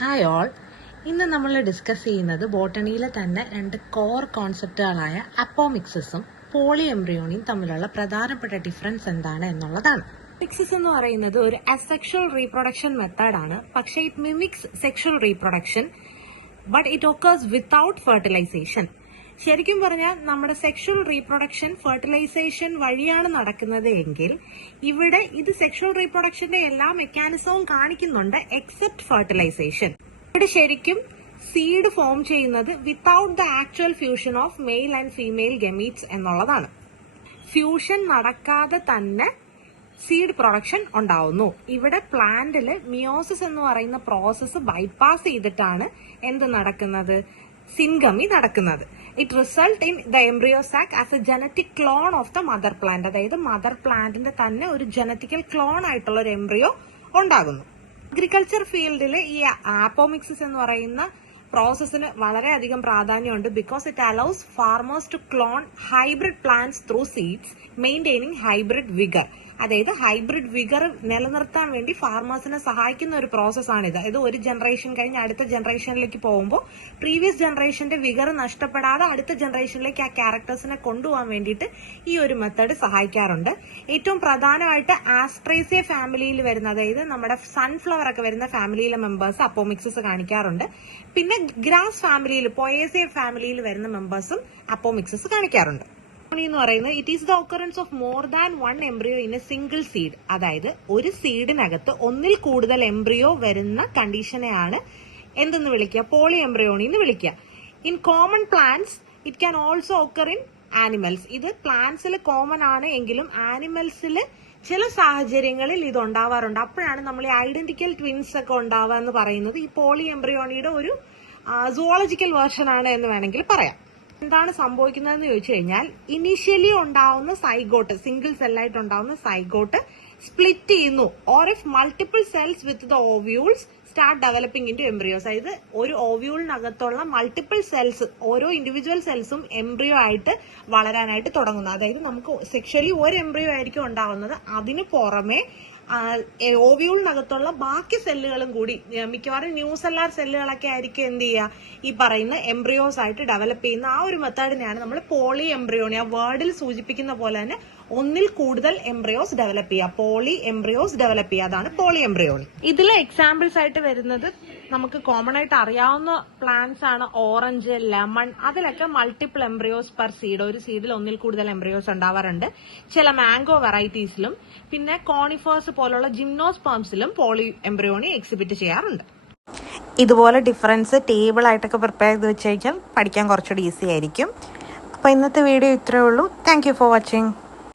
Hi all. ഇന്ന് നമ്മൾ discuss ചെയ്യുന്നത് ബോട്ടണിയിലെ തന്നെ രണ്ട് കോർ കോൺസെപ്റ്റുകളായ അപ്പോമിക്സിസും പോളി എംബ്രിയോണിയും തമ്മിലുള്ള പ്രധാനപ്പെട്ട ഡിഫറൻസ് എന്താണ് എന്നുള്ളതാണ്. അപ്പോമിക്സിസ് എന്ന് പറയുന്നത് ഒരു അസെക്ഷൽ റീപ്രൊഡക്ഷൻ മെത്തേഡാണ്. പക്ഷേ it mimics sexual reproduction, but it occurs without fertilization. ശരിക്കും പറഞ്ഞാൽ നമ്മുടെ സെക്ഷൽ റീപ്രൊഡക്ഷൻ ഫെർട്ടിലൈസേഷൻ വഴിയാണ് നടക്കുന്നത് എങ്കിൽ ഇവിടെ ഇത് സെക്ഷൽ റീപ്രൊഡക്ഷന്റെ എല്ലാ മെക്കാനിസവും കാണിക്കുന്നുണ്ട് എക്സെപ്റ്റ് ഫെർട്ടിലൈസേഷൻ. ഇവിടെ ശരിക്കും സീഡ് ഫോം ചെയ്യുന്നത് without the actual fusion of male and female gametes എന്നുള്ളതാണ്. ഫ്യൂഷൻ നടക്കാതെ തന്നെ സീഡ് പ്രൊഡക്ഷൻ ഉണ്ടാവുന്നു. ഇവിടെ പ്ലാന്റില് മിയോസിസ് എന്ന് പറയുന്ന പ്രോസസ്സ് ബൈപ്പാസ് ചെയ്തിട്ടാണ് എന്ത് നടക്കുന്നത്, സിൻഗമി നടക്കുന്നത്. It result in the embryo sac as a genetic clone of the mother plant. അതായത് മദർ പ്ലാന്റിന്റെ തന്നെ ഒരു ജനറ്റിക്കൽ ക്ലോൺ ആയിട്ടുള്ള ഒരു എംബ്രിയോ ഉണ്ടാകുന്നു. അഗ്രികൾച്ചർ ഫീൽഡിൽ ഈ അപ്പോമിക്സിസ് എന്ന് പറയുന്ന പ്രോസസ്സിന് വളരെയധികം പ്രാധാന്യമുണ്ട്. Because it allows farmers to clone hybrid plants through seeds, maintaining hybrid vigour. അതായത് ഹൈബ്രിഡ് വിഗർ നിലനിർത്താൻ വേണ്ടി ഫാർമേഴ്സിനെ സഹായിക്കുന്ന ഒരു പ്രോസസ്സാണിത്. അതായത് ഒരു ജനറേഷൻ കഴിഞ്ഞ് അടുത്ത ജനറേഷനിലേക്ക് പോകുമ്പോൾ പ്രീവിയസ് ജനറേഷന്റെ വിഗർ നഷ്ടപ്പെടാതെ അടുത്ത ജനറേഷനിലേക്ക് ആ ക്യാരക്ടേഴ്സിനെ കൊണ്ടുപോകാൻ വേണ്ടിയിട്ട് ഈ ഒരു മെത്തേഡ് സഹായിക്കാറുണ്ട്. ഏറ്റവും പ്രധാനമായിട്ട് ആസ്ട്രേസിയ ഫാമിലിയിൽ വരുന്ന, അതായത് നമ്മുടെ സൺഫ്ലവർ ഒക്കെ വരുന്ന ഫാമിലിയിലെ മെമ്പേഴ്സ് അപ്പോമിക്സിസ് കാണിക്കാറുണ്ട്. പിന്നെ ഗ്രാസ് ഫാമിലിയിൽ, പൊയേസിയ ഫാമിലിയിൽ വരുന്ന മെമ്പേഴ്സും അപ്പോമിക്സിസ് കാണിക്കാറുണ്ട്. എന്ന് പറയുന്നത് it is the occurrence of more than one embryo in A single seed. അതായത് ഒരു സീഡിനകത്ത് ഒന്നിൽ കൂടുതൽ എംബ്രിയോ വരുന്ന കണ്ടീഷനെയാണ് എന്തെന്ന് വിളിക്കുക, പോളി എംബ്രിയോണി എന്ന് വിളിക്കുക. In common plants it can also occur in animals. ഇത് പ്ലാന്റ്സിൽ കോമൺ ആണ് എങ്കിലും ആനിമൽസിൽ ചില സാഹചര്യങ്ങളിൽ ഇത് ഉണ്ടാവാറുണ്ട്. അപ്പോഴാണ് നമ്മൾ ഈ ഐഡന്റിക്കൽ ട്വിൻസ് ഒക്കെ ഉണ്ടാവുക എന്ന് പറയുന്നത്. ഈ പോളി എംബ്രിയോണിയുടെ ഒരു സുവോളജിക്കൽ വേർഷൻ ആണ് എന്ന് വേണമെങ്കിൽ പറയാം. എന്താണ് സംഭവിക്കുന്നതെന്ന് ചോദിച്ചു കഴിഞ്ഞാൽ ഇനീഷ്യലി ഉണ്ടാവുന്ന സൈഗോട്ട്, സിംഗിൾ സെല്ലായിട്ട് ഉണ്ടാവുന്ന സൈഗോട്ട് സ്പ്ലിറ്റ് ചെയ്യുന്നു. Or if multiple cells with the ovules start developing into embryos. അതായത് ഒരു ഓവ്യൂളിനകത്തുള്ള മൾട്ടിപ്പിൾ സെൽസ്, ഓരോ ഇൻഡിവിജ്വൽ സെൽസും എംബ്രിയോ ആയിട്ട് വളരാനായിട്ട് തുടങ്ങുന്നു. അതായത് നമുക്ക് സെക്ഷലി ഒരു എംബ്രിയോ ആയിരിക്കും ഉണ്ടാവുന്നത്, അതിന് പുറമെ ഓവ്യൂളിനകത്തുള്ള ബാക്കി സെല്ലുകളും കൂടി, മിക്കവാറും ന്യൂസെല്ലാർ സെല്ലുകളൊക്കെ ആയിരിക്കും എന്ത് ചെയ്യുക, ഈ പറയുന്ന എംബ്രിയോസ് ആയിട്ട് ഡെവലപ്പ് ചെയ്യുന്ന ആ ഒരു മെത്തേഡിനെയാണ് നമ്മൾ പോളി എംബ്രിയോണി, ആ വേർഡിൽ സൂചിപ്പിക്കുന്ന പോലെ തന്നെ ഒന്നിൽ കൂടുതൽ എംബ്രിയോസ് ഡെവലപ്പ് ചെയ്യുക, പോളി എംബ്രിയോസ് ഡെവലപ്പ് ചെയ്യുക, അതാണ് പോളി എംബ്രിയോണി. ഇതിലെ എക്സാമ്പിൾസ് ആയിട്ട് വരുന്നത് നമുക്ക് കോമൺ ആയിട്ട് അറിയാവുന്ന പ്ലാന്റ്സ് ആണ് ഓറഞ്ച്, ലെമൺ. അതിലൊക്കെ മൾട്ടിപ്പിൾ എംബ്രിയോസ് പെർ സീഡ്, ഒരു സീഡിൽ ഒന്നിൽ കൂടുതൽ എംബ്രിയോസ് ഉണ്ടാവാറുണ്ട്. ചില മാംഗോ വെറൈറ്റീസിലും പിന്നെ കോണിഫേഴ്സ് പോലുള്ള ജിംനോസ്പേംസിലും പോളി എംബ്രിയോണി എക്സിബിറ്റ് ചെയ്യാറുണ്ട്. ഇതുപോലെ ഡിഫറൻസ് ടേബിൾ ആയിട്ടൊക്കെ പ്രിപ്പയർ ചെയ്ത് വെച്ച് കഴിഞ്ഞാൽ പഠിക്കാൻ കുറച്ചുകൂടി ഈസി ആയിരിക്കും. അപ്പോൾ ഇന്നത്തെ വീഡിയോ ഇത്രയേ ഉള്ളൂ. Thank you for watching.